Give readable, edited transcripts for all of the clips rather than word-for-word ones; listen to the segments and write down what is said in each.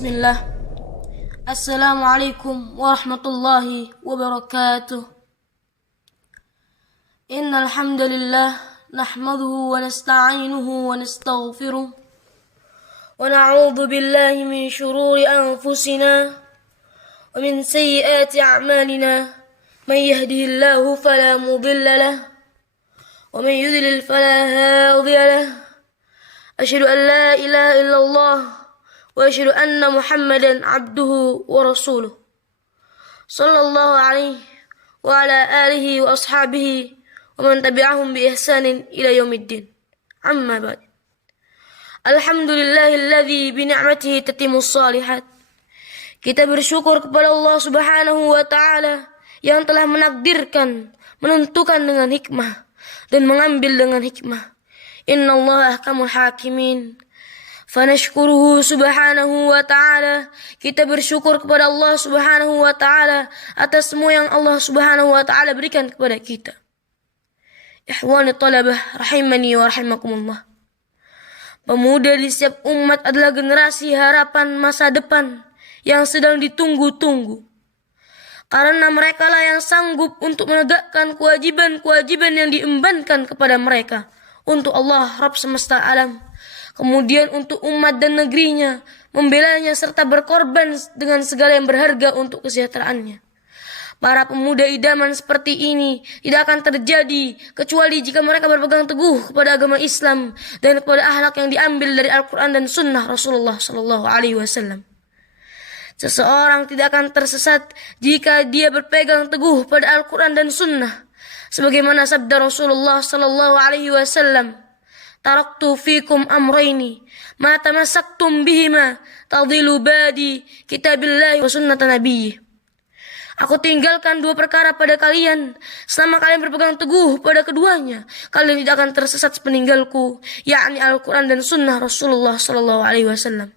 Bismillah. Assalamualaikum warahmatullahi wabarakatuh. Innal hamdalillah nahmaduhu wa nasta'inuhu wa nastaghfiruh wa na'udzu billahi min shururi anfusina wa min sayyiati a'malina. Man yahdihillahu fala mudilla lahu wa man yudlil fala hadiya lahu. Asyhadu an la ilaha illallah wa asyhadu anna Muhammadan abduhu wa rasuluh. Sallallahu alaihi wa ala alihi wa ashabihi wa man tabi'ahum bi ihsanin ila yaumiddin. Amma ba'd. Alhamdulillahilladzi bi ni'matihi tatimmus shalihat. Kita bersyukur kepada Allah Subhanahu wa taala yang telah menakdirkan, menentukan dengan hikmah dan mengambil dengan hikmah. Innallaha ahkamul hakimin. Fanashkuruhu subhanahu wa ta'ala. Kita bersyukur kepada Allah subhanahu wa ta'ala atas semua yang Allah subhanahu wa ta'ala berikan kepada kita. Ikhwani talabah rahimani wa rahimakumullah. Pemuda di setiap umat adalah generasi harapan masa depan yang sedang ditunggu-tunggu. Karena mereka lah yang sanggup untuk menegakkan kewajiban-kewajiban yang diembankan kepada mereka untuk Allah Rabb semesta alam. Kemudian untuk umat dan negerinya, membelanya serta berkorban dengan segala yang berharga untuk kesejahteraannya. Para pemuda idaman seperti ini tidak akan terjadi kecuali jika mereka berpegang teguh kepada agama Islam dan kepada akhlak yang diambil dari Al-Quran dan Sunnah Rasulullah SAW. Seseorang tidak akan tersesat jika dia berpegang teguh pada Al-Quran dan Sunnah, sebagaimana sabda Rasulullah SAW. Taraktu fikum amrayni ma tamassaktum bihima tadillu badi kitabillahi wa sunnata nabiyyi. Aku tinggalkan dua perkara pada kalian, selama kalian berpegang teguh pada keduanya, kalian tidak akan tersesat sepeninggalku, yakni Al-Quran dan Sunnah Rasulullah SAW.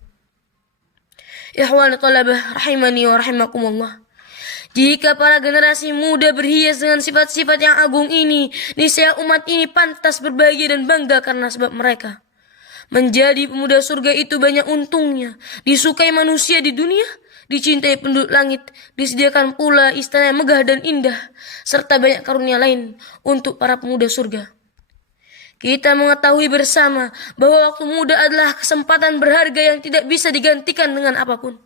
Ikhwani talabah rahimani wa rahimakumullah. Jika para generasi muda berhias dengan sifat-sifat yang agung ini, niscaya umat ini pantas berbahagia dan bangga karena sebab mereka. Menjadi pemuda surga itu banyak untungnya, disukai manusia di dunia, dicintai penduduk langit, disediakan pula istana yang megah dan indah, serta banyak karunia lain untuk para pemuda surga. Kita mengetahui bersama bahwa waktu muda adalah kesempatan berharga yang tidak bisa digantikan dengan apapun.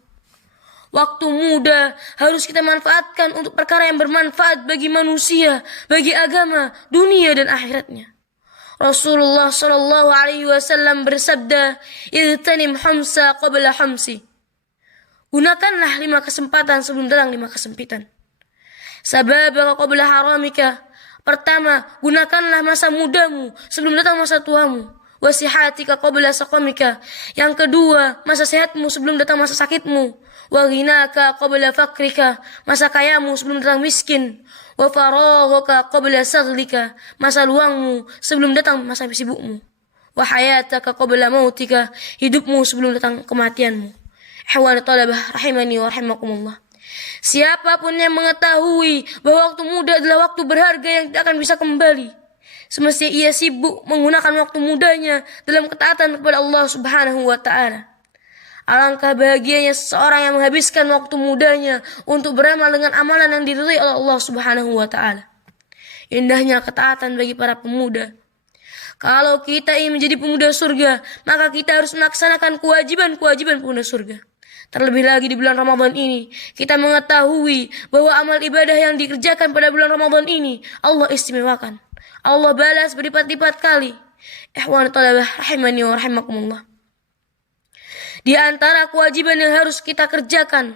Waktu muda harus kita manfaatkan untuk perkara yang bermanfaat bagi manusia, bagi agama, dunia dan akhiratnya. Rasulullah SAW bersabda, "Igtanim hamsa qabla hamsi." Gunakanlah 5 kesempatan sebelum datang 5 kesempitan. Sababaka qabla haramika. Pertama, gunakanlah masa mudamu sebelum datang masa tuamu. Wasihatika qabla saqamika. Yang kedua, masa sehatmu sebelum datang masa sakitmu. Wa ghinaka qabla fakrika, masa kayamu sebelum datang miskin. Wa faraghaka qabla saghlika, masa luangmu sebelum datang masa sibukmu. Wa hayataka qabla mautika, hidupmu sebelum datang kematianmu. Ihwani talabah rahimani wa rahimakumullah. Siapapun yang mengetahui bahwa waktu muda adalah waktu berharga yang tidak akan bisa kembali, semestinya ia sibuk menggunakan waktu mudanya dalam ketaatan kepada Allah Subhanahu wa ta'ala. Alangkah bahagianya seseorang yang menghabiskan waktu mudanya untuk beramal dengan amalan yang diridhai oleh Allah Subhanahu wa ta'ala. Indahnya ketaatan bagi para pemuda. Kalau kita ingin menjadi pemuda surga, maka kita harus melaksanakan kewajiban-kewajiban pemuda surga. Terlebih lagi di bulan Ramadan ini, kita mengetahui bahwa amal ibadah yang dikerjakan pada bulan Ramadan ini Allah istimewakan. Allah balas berlipat-lipat kali. Ikhwan talabah rahimani wa rahimakumullah. Di antara kewajiban yang harus kita kerjakan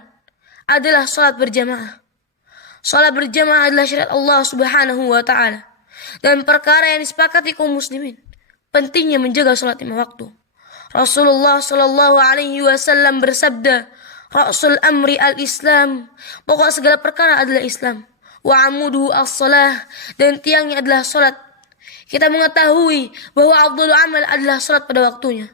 adalah salat berjamaah. Salat berjamaah adalah syariat Allah Subhanahu wa ta'ala dan perkara yang disepakati kaum muslimin. Pentingnya menjaga salat 5 waktu. Rasulullah SAW bersabda, "Ra'sul amri al-Islam." Pokok segala perkara adalah Islam. Wa amuduhu as-salah, dan tiangnya adalah salat. Kita mengetahui bahwa afdhalul amal adalah salat pada waktunya.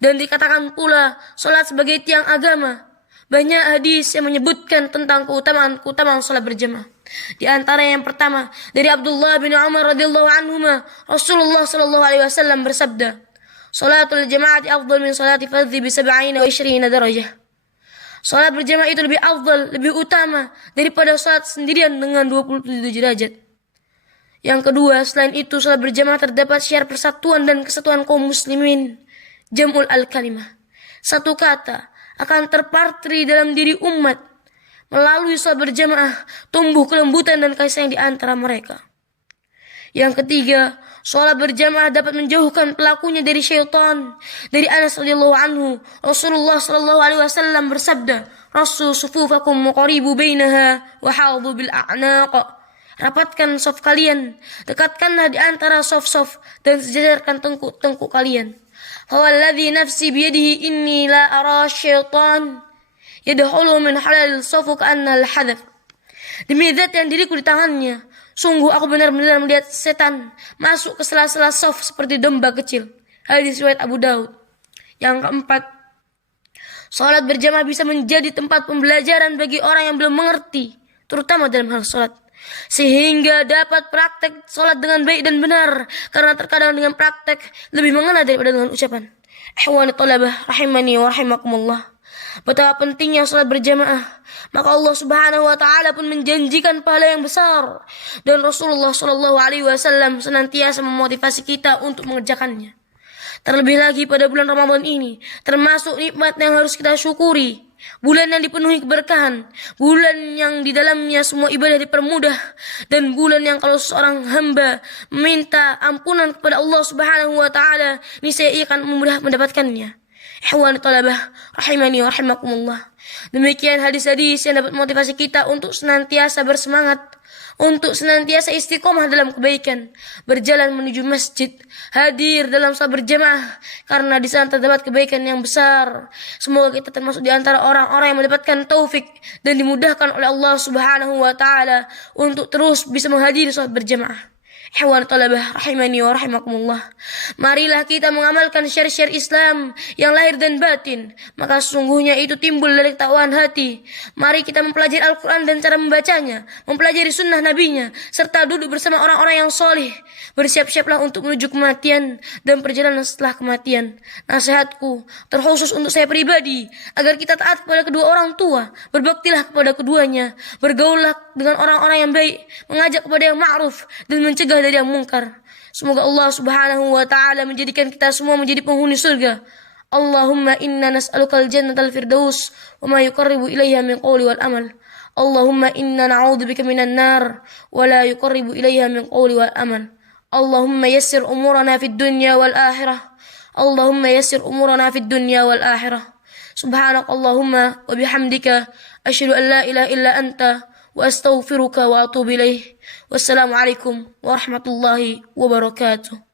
Dan dikatakan pula salat sebagai tiang agama. Banyak hadis yang menyebutkan tentang keutamaan salat berjamaah. Di antara yang pertama dari Abdullah bin Umar radhiyallahu anhuma, Rasulullah sallallahu alaihi wasallam bersabda, "Salatul jama'ati afdal min salati fardhi bi 27 darajah." Salat berjamaah itu lebih afdal, lebih utama daripada salat sendirian dengan 27 derajat. Yang kedua, selain itu salat berjamaah terdapat syiar persatuan dan kesatuan kaum muslimin. Jam'ul al-kalimah. Satu kata akan terpatri dalam diri umat. Melalui salat berjamaah tumbuh kelembutan dan kasih sayang di antara mereka. Yang ketiga, salat berjamaah dapat menjauhkan pelakunya dari syaitan. Dari Anas radhiyallahu anhu, Rasulullah sallallahu alaihi wasallam bersabda, "Rasu sufufakum muqaribu bainaha wa hadhu bil a'naq." Rapatkan saf kalian, dekatkanlah di antara saf-saf dan sejajarkan tengkuk-tengkuk kalian. Fawalladhi nafsi biyadihi inni la ara syaitan yadkhulu min halal safu ka'anna al-hadaf. Demi zat yang diriku di tangannya, sungguh aku benar-benar melihat setan masuk ke sela-sela saf seperti domba kecil. Hadis riwayat Abu Daud. Yang keempat, salat berjamaah bisa menjadi tempat pembelajaran bagi orang yang belum mengerti, terutama dalam hal salat, sehingga dapat praktek salat dengan baik dan benar, karena terkadang dengan praktek lebih mengena daripada dengan ucapan. Ikhwani thalabah rahimani wa rahimakumullah. Betapa pentingnya salat berjamaah, maka Allah Subhanahu wa taala pun menjanjikan pahala yang besar, dan Rasulullah sallallahu alaihi wasallam senantiasa memotivasi kita untuk mengerjakannya. Terlebih lagi pada bulan Ramadan ini, termasuk nikmat yang harus kita syukuri. Bulan yang dipenuhi keberkahan, bulan yang di dalamnya semua ibadah dipermudah, dan bulan yang kalau seorang hamba meminta ampunan kepada Allah Subhanahu wa taala, niscaya ia akan mudah mendapatkannya. Ikhwani thalabah rahimani wa rahimakumullah. Demikian hadis-hadis yang dapat motivasi kita untuk senantiasa bersemangat, untuk senantiasa istiqomah dalam kebaikan, berjalan menuju masjid, hadir dalam salat berjamaah, karena di sana terdapat kebaikan yang besar. Semoga kita termasuk di antara orang-orang yang mendapatkan taufik dan dimudahkan oleh Allah Subhanahu wa taala untuk terus bisa menghadiri salat berjamaah. Ikhwan talabah rahimani wa rahimakumullah. Marilah kita mengamalkan syariat Islam yang lahir dan batin, maka sesungguhnya itu timbul dari ketakwaan hati. Mari kita mempelajari Al-Quran dan cara membacanya, mempelajari sunnah nabinya, serta duduk bersama orang-orang yang soleh. Bersiap-siaplah untuk menuju kematian dan perjalanan setelah kematian. Nasihatku terkhusus untuk saya pribadi, agar kita taat kepada kedua orang tua, berbaktilah kepada keduanya, bergaullah dengan orang-orang yang baik, mengajak kepada yang ma'ruf dan mencegah dari yang mungkar. Semoga Allah Subhanahu wa taala menjadikan kita semua menjadi penghuni surga. Allahumma inna nas'alukal jannatal firdaus wa ma yuqarribu ilaiha min qawli wal amal. Allahumma inna na'udzubika minan nar wa la yuqarribu ilaiha min qawli wal amal. Allahumma yassir umurana fid dunya wal akhirah. Allahumma yassir umurana fid dunya wal akhirah. Subhanakallahumma wa bihamdika asyhadu an la ilaha illa anta wa astaghfiruka wa atubu ilaih. Wassalamualaikum warahmatullahi wabarakatuh.